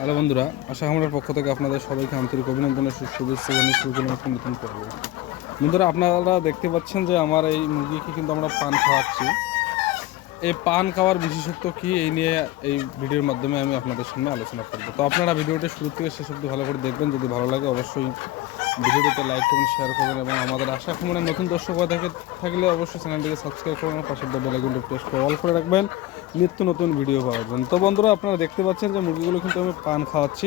Hello বন্ধুরা, আশা আমার পক্ষ থেকে আপনাদের সবাইকে আন্তরিক অভিনন্দনের শুভেচ্ছা জানিয়ে শুরু করলাম একটা নতুন পর্ব। বন্ধুরা, আপনারা দেখতে পাচ্ছেন যে আমার এই মুরগিকে কিন্তু আমরা পান খাওয়াচ্ছি। এই পান খাওয়ার বিশেষত্ব কী এই নিয়ে এই ভিডিওর মাধ্যমে আমি আপনাদের সামনে আলোচনা করব। তো আপনারা ভিডিওটি শুরু থেকে শেষ অব্দি ভালো করে দেখবেন। যদি ভালো লাগে অবশ্যই ভিডিওটিতে লাইক করবেন শেয়ার করবেন এবং আমাদের আশা কুমারের নতুন দর্শক হয়ে থাকে থাকলে অবশ্যই চ্যানেলটিকে সাবস্ক্রাইব করবেন পাশের বেল আইকনটি প্রেস করে অল করে রাখবেন। নিত্য নতুন ভিডিও পাওয়ার জন্য। তো বন্ধুরা, আপনারা দেখতে পাচ্ছেন যে মুরগিগুলো কিন্তু আমি পান খাওয়াচ্ছি।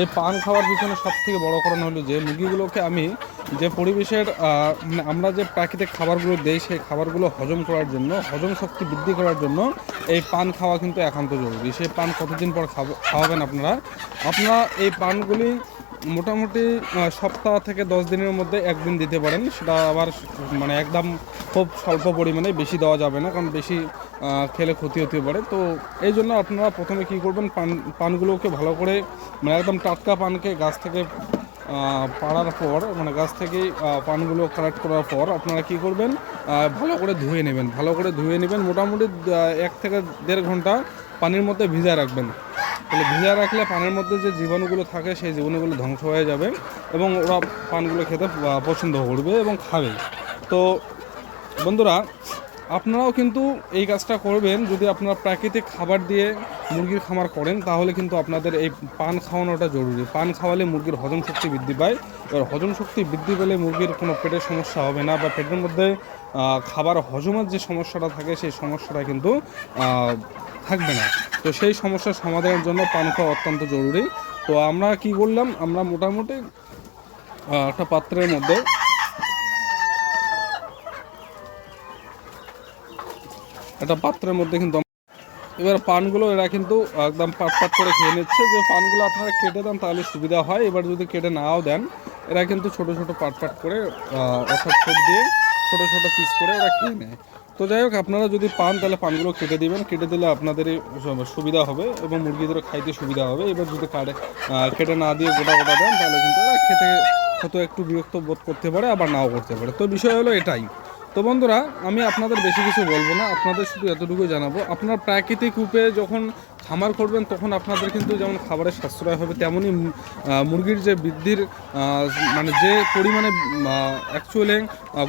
এই পান খাওয়ার পিছনে সব থেকে বড় কারণ হলো যে মুরগিগুলোকে আমি যে পরিবেশের মানে আমরা যে প্রাকৃতিক খাবারগুলো দেই, সেই খাবারগুলো হজম করার জন্য, হজম শক্তি বৃদ্ধি করার জন্য এই পান খাওয়া কিন্তু একান্ত জরুরি। সেই পান কতদিন পর খাওয়াবেন আপনারা? আপনারা এই পানগুলি মোটামুটি সপ্তাহ থেকে দশ দিনের মধ্যে একদিন দিতে পারেন। সেটা আবার মানে একদম খুব স্বল্প পরিমাণে বেশি দেওয়া যাবে না, কারণ বেশি খেলে ক্ষতি হতে পারে। তো এই জন্য আপনারা প্রথমে কি করবেন, পান, পানগুলোকে ভালো করে মানে একদম টাটকা পানকে গাছ থেকে পাড়ার পর মানে গাছ থেকে পানগুলো কালেক্ট করার পর আপনারা কি করবেন ভালো করে ধুয়ে নেবেন। ভালো করে ধুয়ে নেবেন। মোটামুটি এক থেকে দেড় ঘণ্টা পানির মধ্যে ভিজা রাখবেন। তাহলে ভিজা রাখলে পানের মধ্যে যে জীবাণুগুলো থাকে, সেই জীবাণুগুলো ধ্বংস হয়ে যাবে এবং ওরা পানগুলো খেতে পছন্দ করবে এবং খাবে। তো বন্ধুরা, আপনারাও কিন্তু এই কাজটা করবেন। যদি আপনারা প্রাকৃতিক খাবার দিয়ে মুরগির খামার করেন, তাহলে কিন্তু আপনাদের এই পান খাওয়ানোটা জরুরি। পান খাওয়ালে মুরগির হজম শক্তি বৃদ্ধি পায়। এবার হজম শক্তি বৃদ্ধি পেলে মুরগির কোনো পেটের সমস্যা হবে না বা পেটের মধ্যে খাবার হজমের যে সমস্যাটা থাকে, সেই সমস্যাটা কিন্তু থাকবে না। তো সেই সমস্যার সমাধানের জন্য পান খাওয়া অত্যন্ত জরুরি। তো আমরা কি করলাম, আমরা মোটামুটি একটা পাত্রের মধ্যে একটা পাত্রের মধ্যে কিন্তু এবার পানগুলো এরা কিন্তু একদম পাট পাট করে খেয়ে নিচ্ছে। যে পানগুলো আপনারা কেটে দেন তাহলে সুবিধা হয়। এবার যদি কেটে নাও দেন, এরা কিন্তু ছোট ছোট পাট পাট করে অর্থাৎ ছোট দিয়ে ছোট ছোট পিস করে ওরা খেয়ে নেয়। তো যাই হোক, আপনারা যদি পান, তাহলে পানগুলো কেটে দেবেন। কেটে দিলে আপনাদের সুবিধা হবে এবং মুরগিদেরও খাইতে সুবিধা হবে। এবার যদি কাটে কেটে না দিয়ে গোটা গোটা দেন, তাহলে কিন্তু ওরা খেতে হয়তো একটু বিরক্ত বোধ করতে পারে, আবার নাও করতে পারে। তো বিষয় হলো এটাই। তো বন্ধুরা, আমি আপনাদের বেশি কিছু বলব না, আপনাদের শুধু এতটুকুই জানাব। আপনার প্রাকৃতিক রূপে যখন খামার করবেন, তখন আপনাদের কিন্তু যেমন খাবারের সাশ্রয় হবে, তেমনই মুরগির যে বৃদ্ধির মানে যে পরিমাণে অ্যাকচুয়ালি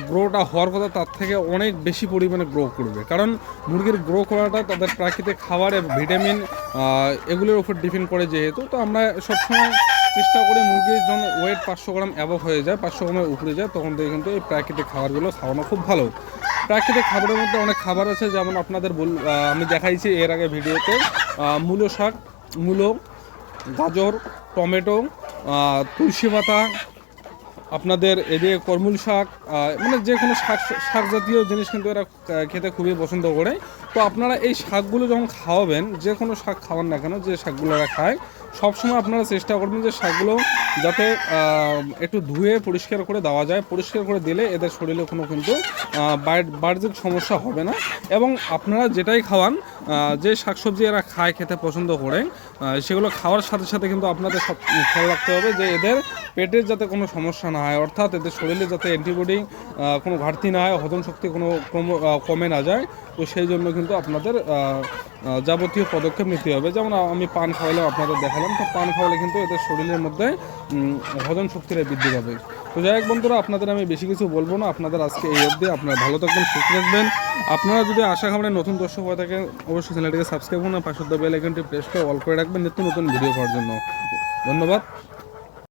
গ্রোটা হওয়ার কথা, তার থেকে অনেক বেশি পরিমাণে গ্রো করবে। কারণ মুরগির গ্রো করাটা তাদের প্রাকৃতিক খাবারে ভিটামিন এগুলোর উপর ডিপেন্ড করে যেহেতু। তো আমরা সবসময় চেষ্টা করে মুরগির যখন ওয়েট পাঁচশো গ্রাম অ্যাবভ হয়ে যায়, পাঁচশো গ্রামের উপরে যায়, তখন থেকে কিন্তু এই প্রাকৃতিক খাবারগুলো খাওয়ানো খুব ভালো। প্রাকৃতিক খাবারের মধ্যে অনেক খাবার আছে, যেমন আপনাদের বল আমি দেখাইছি এর আগে ভিডিওতে মূলো শাক, মূলো, গাজর, টমেটো তুলসী পাতা, আপনাদের এদিকে করমুল শাক মানে যে কোনো শাক শাক জাতীয় জিনিস কিন্তু এরা খেতে খুবই পছন্দ করে। তো আপনারা এই শাকগুলো যখন খাওয়াবেন যে কোনো শাক খাওয়ান না কেন, যে শাকগুলো এরা খায় সবসময় আপনারা চেষ্টা করবেন যে শাকগুলো যাতে একটু ধুয়ে পরিষ্কার করে দেওয়া যায়। পরিষ্কার করে দিলে এদের শরীরে কোনো কিন্তু বাহ্যিক সমস্যা হবে না। এবং আপনারা যেটাই খাওয়ান যে শাকসবজি এরা খায়, খেতে পছন্দ করে সেগুলো খাওয়ার সাথে সাথে কিন্তু আপনাদের সব খেয়াল রাখতে হবে যে এদের পেটের যাতে কোনো সমস্যা না হয়। অর্থাৎ এদের শরীরে যাতে অ্যান্টিবডি কোনো ঘাটতি না হয়, হজম শক্তি কোনো কমে না যায়, তো সেই জন্য কিন্তু আপনাদের যাবতীয় পদক্ষেপ নিতে হবে। যেমন আমি পান খাওয়ালাম আপনাদের দেখালাম। তো পান খাওয়ালে কিন্তু এদের শরীরের মধ্যে হজম শক্তিটা বৃদ্ধি পাবে। তো যাই হোক বন্ধুরা, আপনাদের আমি বেশি কিছু বলব না। আপনাদের আজকে এই অবধি আপনারা ভালো থাকবেন, সুস্থ থাকবেন। আপনারা যদি আশা খাবারের নতুন দর্শক হয়ে থাকেন, অবশ্যই চ্যানেলটিকে সাবস্ক্রাইব করুন পাশে বেল আইকনটি প্রেস করে অল করে রাখবেন নিত্য নতুন ভিডিও পাওয়ার জন্য। ধন্যবাদ।